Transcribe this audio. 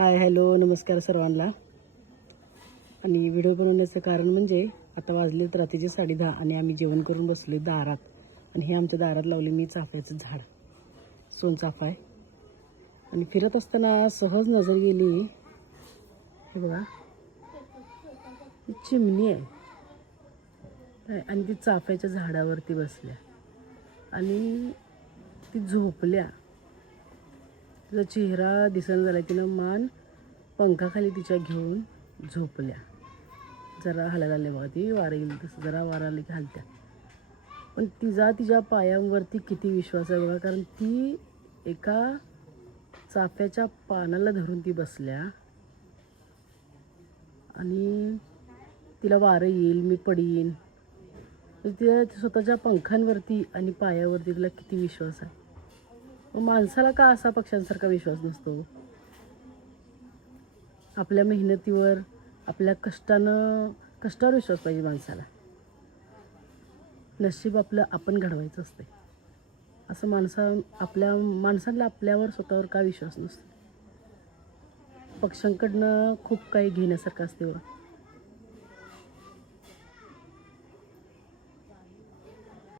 Hi hello नमस्कार सर्वांना. आणि व्हिडिओ बनवण्याचं कारण म्हणजे आता वाजलेत रात्रीचे 10:30 आणि आम्ही जेवण करून बसलो दारात. आणि हे आमच्या दारात लावले मी चाफ्याचं झाड, सोनचाफा आहे. आणि फिरत असताना सहज नजर गेली, हे बघा ही चिमणी आहे आणि ती चाफ्याच्या झाडावरती बसल्या आणि ती झोपल्या. तिचा चेहरा दिसन झाला, तिनं मान पंखाखाली तिच्या घेऊन झोपल्या. जरा हालायला लागले बघा, ती वारा येईल तसं जरा वारा आली की हालत्या. पण तिच्या पायांवरती किती विश्वास आहे बघा, कारण ती एका चाफ्याच्या पानाला धरून ती बसल्या आणि तिला वारं येईल मी पडीन, तिला स्वतःच्या पंखांवरती आणि पायावरती तिला किती विश्वास आहे. माणसाला का असा पक्ष्यांसारखा विश्वास नसतो? आपल्या मेहनतीवर, आपल्या कष्टावर विश्वास पाहिजे माणसाला. नशीब आपलं आपण घडवायचं असते. असं माणसाला आपल्यावर स्वतःवर का विश्वास नसतो? पक्ष्यांकडनं खूप काही घेण्यासारखं असते बघा.